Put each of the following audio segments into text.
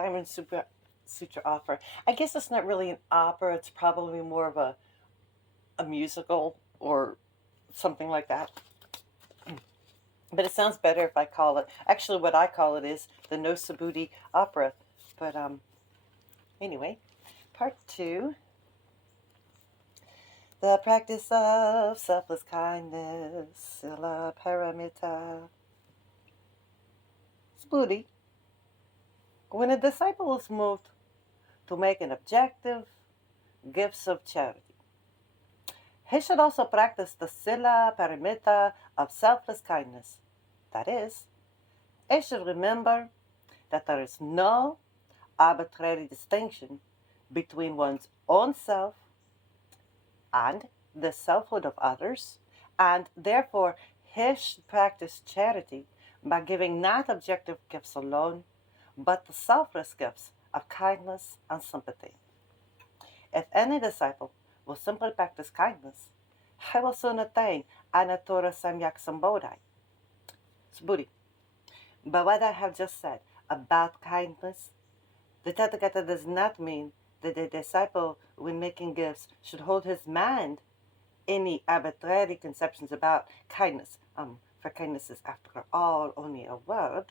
Diamond Sutra Opera. I guess it's not really an opera. It's probably more of a musical or something like that. But it sounds better if I call it. Actually, what I call it is the No Subhuti Opera. But anyway, part 2. The practice of selfless kindness, Sila Paramita. Subhuti. When a disciple is moved to make an objective gifts of charity, he should also practice the Sila Paramita of selfless kindness. That is, he should remember that there is no arbitrary distinction between one's own self and the selfhood of others, and therefore he should practice charity by giving not objective gifts alone, but the selfless gifts of kindness and sympathy. If any disciple will simply practice kindness, he will soon attain Anatura Samyak Sambodhi. Subhuti. But what I have just said about kindness, the Tathagata does not mean that the disciple, when making gifts, should hold his mind any arbitrary conceptions about kindness. For kindness is, after all, only a word,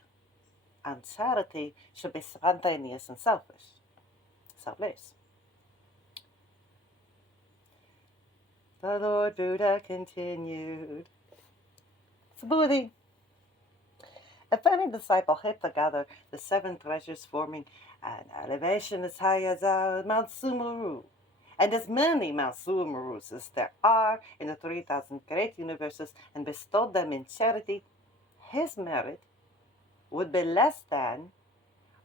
and charity should be spontaneous and selfless. The Lord Buddha continued. Subhuti. If any disciple hit together the 7 treasures forming an elevation as high as Mount Sumeru, and as many Mount Sumerus as there are in the 3,000 great universes, and bestowed them in charity, his merit would be less than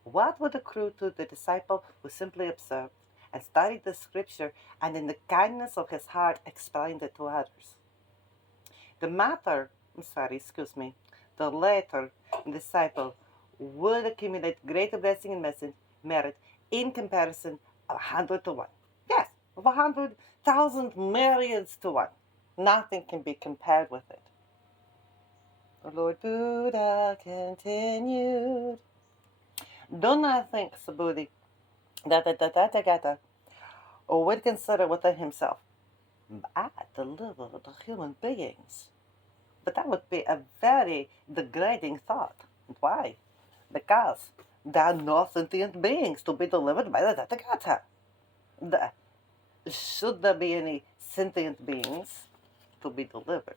what would accrue to the disciple who simply observed and studied the scripture and in the kindness of his heart explained it to others. The latter disciple would accumulate greater blessing and merit in comparison of 100 to 1. Yes, of 100,000 myriads to 1. Nothing can be compared with it. The Lord Buddha continued. Do not think, Subhuti, that the Tathagata would consider within himself, I deliver the human beings. But that would be a very degrading thought. Why? Because there are no sentient beings to be delivered by the Tathagata. Should there be any sentient beings to be delivered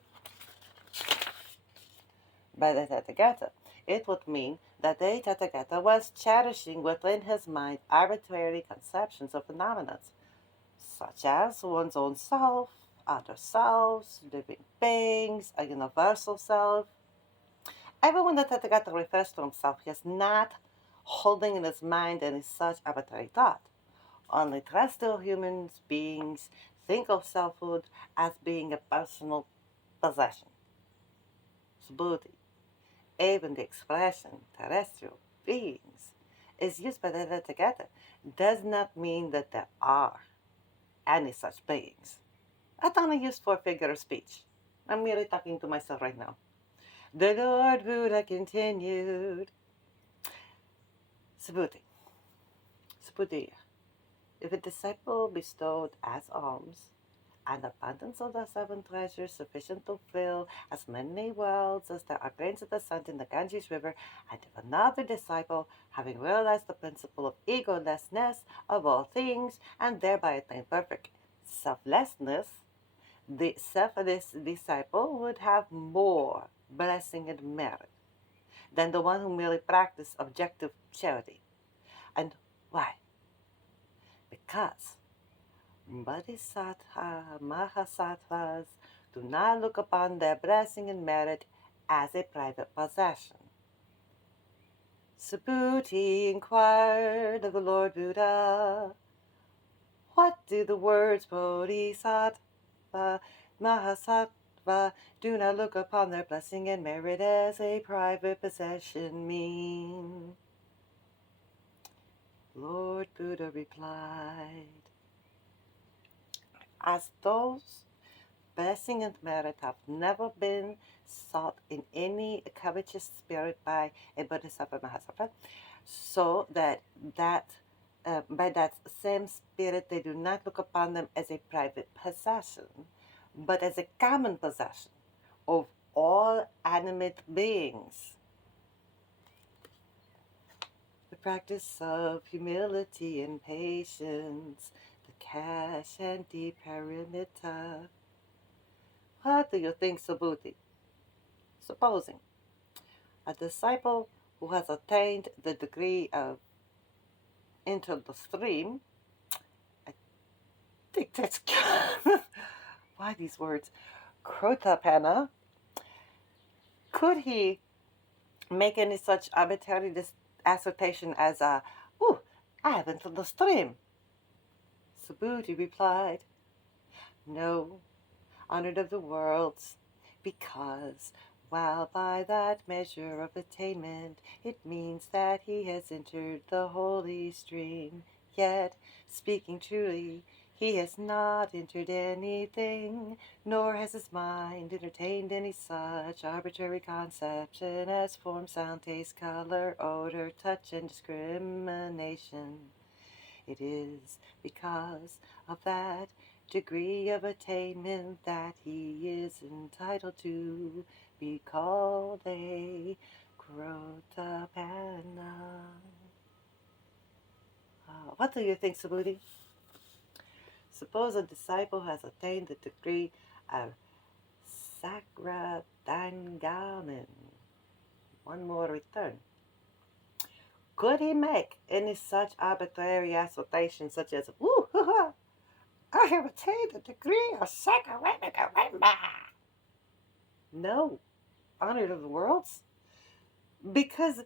by the Tathagata, it would mean that the Tathagata was cherishing within his mind arbitrary conceptions of phenomena, such as one's own self, other selves, living beings, a universal self. Even when the Tathagata refers to himself, he is not holding in his mind any such arbitrary thought. Only terrestrial human beings think of selfhood as being a personal possession. Subhuti. Even the expression terrestrial beings is used by the Tathagata does not mean that there are any such beings. It's only used for figure of speech. I'm merely talking to myself right now. The Lord Buddha continued. Subhuti. If a disciple bestowed as alms an abundance of the 7 treasures sufficient to fill as many worlds as there are grains of the sand in the Ganges River, and if another disciple, having realized the principle of egolessness of all things, and thereby attained perfect selflessness, the selfless disciple would have more blessing and merit than the one who merely practiced objective charity. And why? Because Bodhisattva Mahasattvas do not look upon their blessing and merit as a private possession. Subhuti inquired of the Lord Buddha, what do the words Bodhisattva Mahasattva do not look upon their blessing and merit as a private possession mean? Lord Buddha replied, as those blessing and merit have never been sought in any covetous spirit by a Bodhisattva Mahasattva, so that by that same spirit they do not look upon them as a private possession, but as a common possession of all animate beings. The practice of humility and patience, the cash and the paramita. What do you think, Subhuti? Supposing a disciple who has attained the degree of into the stream, I think that's why these words, Krotapana, could he make any such arbitrary assertion as ooh, I have entered the stream? Subhuti replied, no, honored of the worlds, because while by that measure of attainment it means that he has entered the holy stream, yet, speaking truly, he has not entered anything, nor has his mind entertained any such arbitrary conception as form, sound, taste, color, odor, touch, and discrimination. It is because of that degree of attainment that he is entitled to be called a Krotapana. What do you think, Subhuti? Suppose a disciple has attained the degree of Sakradangaman. One more return. Could he make any such arbitrary assertion such as, woo, I have attained the degree of Sakradangaman? No, honored of the worlds, because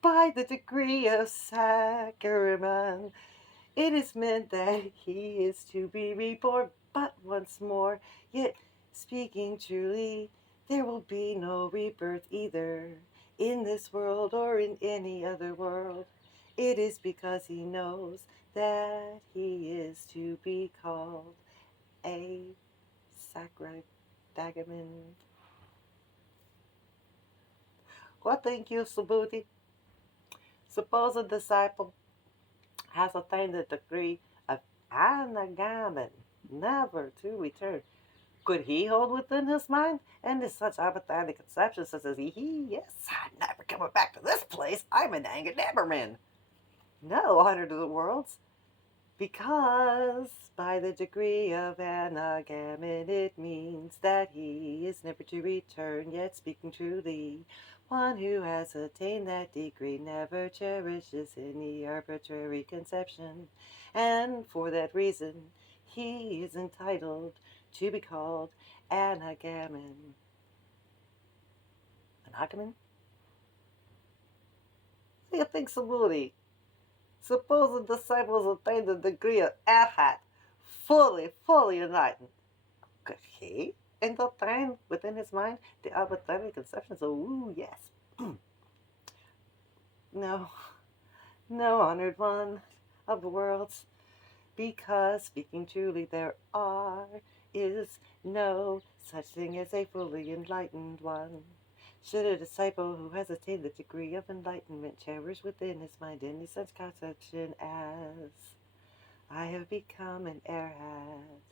by the degree of Sakraman, it is meant that he is to be reborn but once more. Yet, speaking truly, there will be no rebirth either in this world or in any other world. It is because he knows that he is to be called a Sakradagamon. What think you, Subhuti? Suppose a disciple has attained the degree of Anagaman, never to return. Could he hold within his mind any such arbitrary conceptions such as, yes, I'm never coming back to this place, I'm an Angadaberman? No, honored of the worlds, because by the degree of Anagaman it means that he is never to return, yet speaking truly, one who has attained that degree never cherishes any arbitrary conception, and for that reason he is entitled to be called Anagaman. Anagaman? What do you think, Subhuti? Suppose the disciples attain the degree of Arhat, fully enlightened. Could he entertain within his mind the arbitrary conceptions of, ooh, yes? No, no, honored one of the worlds, because speaking truly, is no such thing as a fully enlightened one. Should a disciple who has attained the degree of enlightenment cherish within his mind any such conception as, I have become an arhat,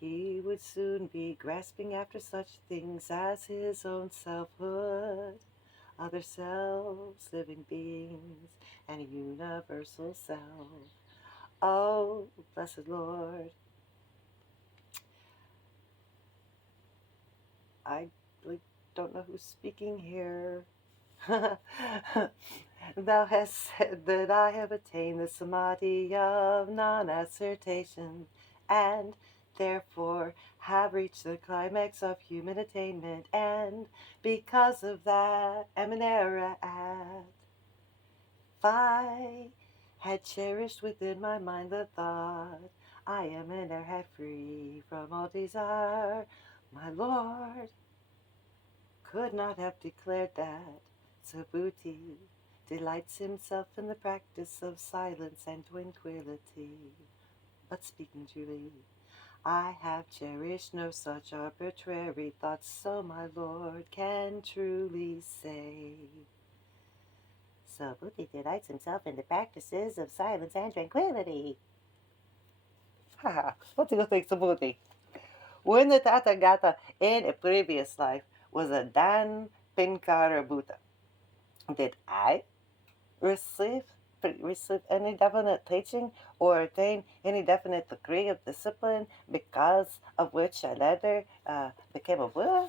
he would soon be grasping after such things as his own selfhood, other selves, living beings, and a universal self. Oh, blessed Lord, I really don't know who's speaking here. Thou hast said that I have attained the samadhi of non-assertion, and therefore have reached the climax of human attainment, and because of that am an arahat. If I had cherished within my mind the thought, I am an arahat free from all desire, my Lord could not have declared that Subhuti delights himself in the practice of silence and tranquility. But speaking truly, I have cherished no such arbitrary thoughts, so my Lord can truly say. So Buddha delights himself in the practices of silence and tranquility. Haha, what do you think, Subhuti? When the Tathagata in a previous life was a Dan Pinkara Buddha, did I receive receive any definite teaching or attain any definite degree of discipline because of which I later became a Buddha?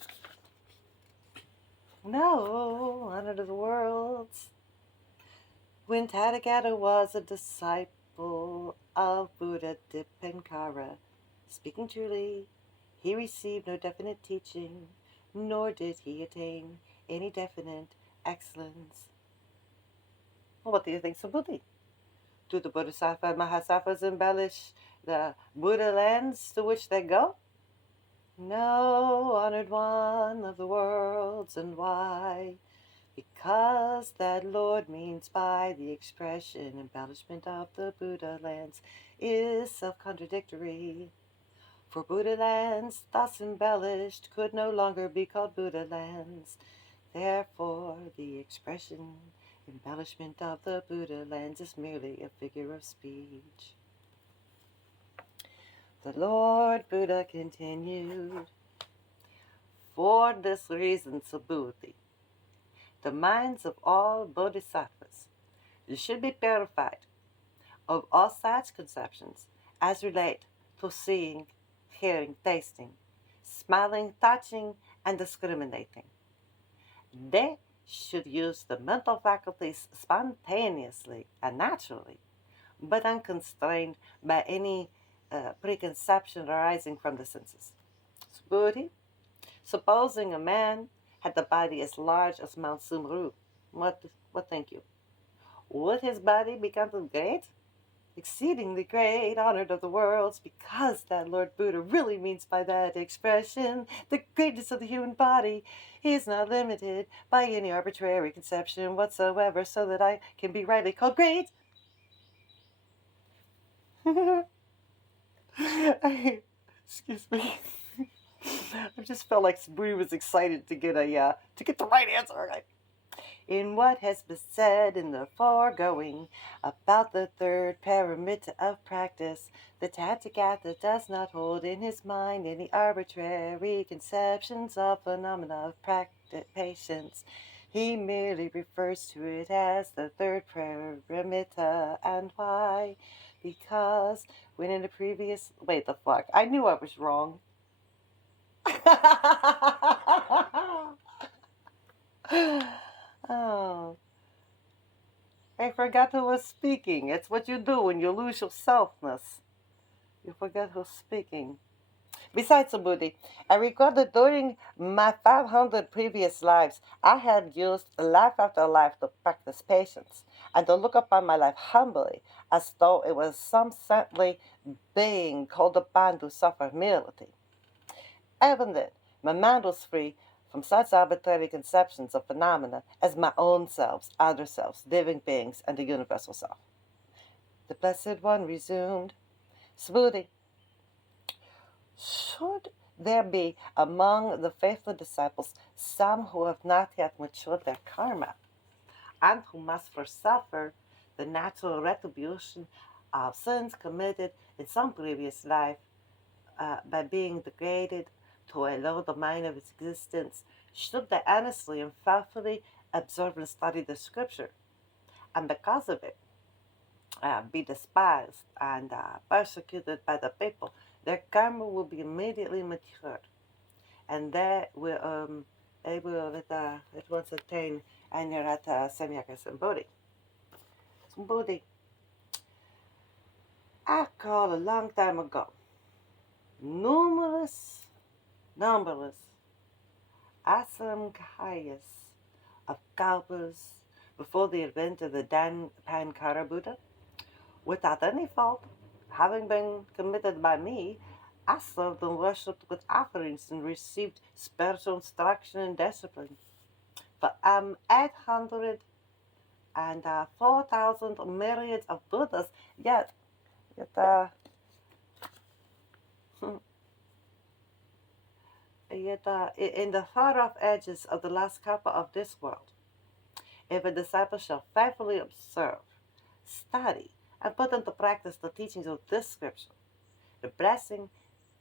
No, under the worlds. When Tathagata was a disciple of Buddha Dipankara, speaking truly, he received no definite teaching, nor did he attain any definite excellence. Well, what do you think, Subhuti? Do the Bodhisattva and Mahasattvas embellish the Buddha lands to which they go? No, honored one of the worlds, and why? Because that Lord means by the expression embellishment of the Buddha lands is self-contradictory. For Buddha lands thus embellished could no longer be called Buddha lands. Therefore, the expression embellishment of the Buddha lands is merely a figure of speech. The Lord Buddha continued, for this reason, Subhuti, the minds of all bodhisattvas should be purified of all such conceptions as relate to seeing, hearing, tasting, smelling, touching, and discriminating. They should use the mental faculties spontaneously and naturally, but unconstrained by any preconception arising from the senses. Subhuti, supposing a man had the body as large as Mount Sumru, what think you? Would his body be counted great? Exceedingly great, honored of the worlds, because that Lord Buddha really means by that expression the greatness of the human body is not limited by any arbitrary conception whatsoever, so that I can be rightly called great. Excuse me. I just felt like Sabrina was excited to get the right answer. In what has been said in the foregoing about the third paramita of practice, the Tathagata does not hold in his mind any arbitrary conceptions of phenomena of patience. He merely refers to it as the third paramita. And why? Because when in the previous... Wait, the fuck. I knew I was wrong. Oh, I forgot who was speaking. It's what you do when you lose your selfness. You forget who's speaking. Besides, Subhuti, I recall that during my 500 previous lives, I had used life after life to practice patience and to look upon my life humbly, as though it was some saintly being called upon to suffer humility. Even then, my mind was free from such arbitrary conceptions of phenomena as my own selves, other selves, living beings, and the universal self. The Blessed One resumed, Subhuti, should there be among the faithful disciples some who have not yet matured their karma, and who must first suffer the natural retribution of sins committed in some previous life by being degraded to a low domain of existence, should they honestly and faithfully observe and study the scripture, and because of it be despised and persecuted by the people, their karma will be immediately matured, and they will at once attain Anyarata Samyaka Sambodhi. Sambodhi, I called a long time ago numberless asamkhayas of kalpas before the advent of the Pankara Buddha, without any fault having been committed by me. I served and worshipped with offerings and received spiritual instruction and discipline. For 800 and 4,000 myriads of Buddhas, yet Yet, in the far off edges of the last kappa of this world, if a disciple shall faithfully observe, study, and put into practice the teachings of this scripture, the blessing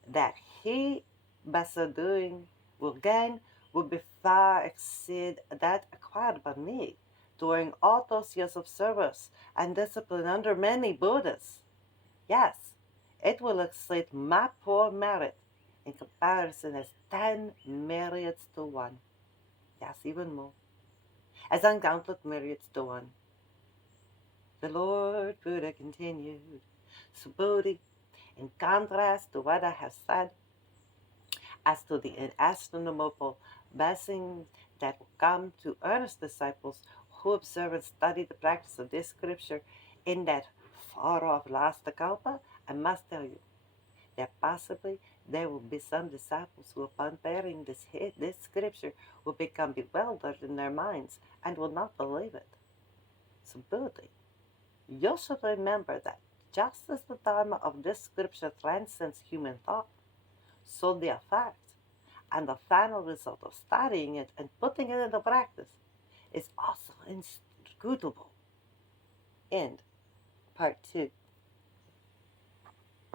that he, by so doing, will gain will be far exceed that acquired by me during all those years of service and discipline under many Buddhas. Yes, it will exceed my poor merit in comparison as 10 myriads to one. Yes, even more. As uncounted myriads to one. The Lord Buddha continued. So, Bodhi, in contrast to what I have said, as to the inestimable blessing that will come to earnest disciples who observe and study the practice of this scripture in that far off last kalpa, I must tell you that possibly there will be some disciples who, upon hearing this scripture, will become bewildered in their minds and will not believe it. So, Buddhi, you should remember that just as the Dharma of this scripture transcends human thought, so the effect and the final result of studying it and putting it into practice is also inscrutable. End part 2.